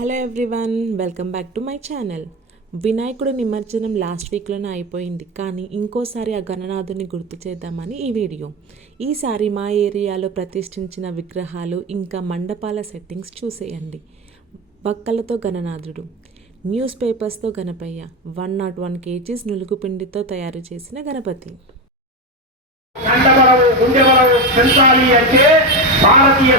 Hello everyone, welcome back to my channel. వినాయకుడు నిమజ్జనం last వీక్లోనే అయిపోయింది, కానీ ఇంకోసారి ఆ గణనాథుని గుర్తు చేద్దామని ఈ వీడియో. ఈసారి మా ఏరియాలో ప్రతిష్ఠించిన విగ్రహాలు ఇంకా మండపాల సెట్టింగ్స్ చూసేయండి. బక్కలతో గణనాథుడు, న్యూస్ పేపర్స్తో గణపయ్య, 101 kgs నులుగు పిండితో తయారు చేసిన గణపతి. భారతీయ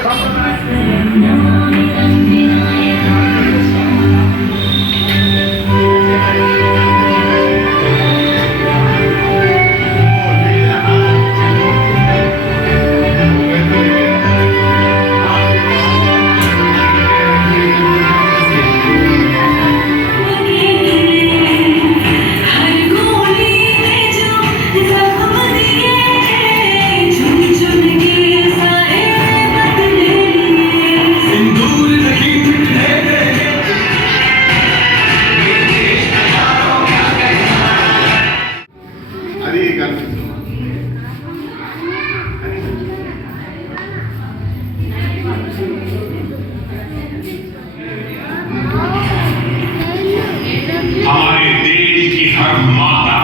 हमारे देश की हर माता,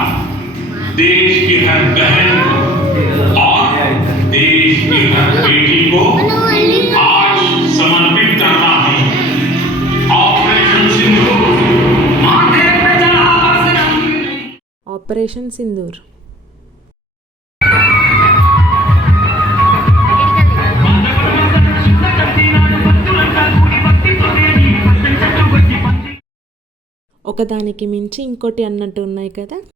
देश की हर बहन को और देश की हर बेटी को आज समर्पित करना है ऑपरेशन सिंदूर। ऑपरेशन सिंदूर ఒకదానికి మించి ఇంకోటి అన్నట్టు ఉన్నాయి కదా.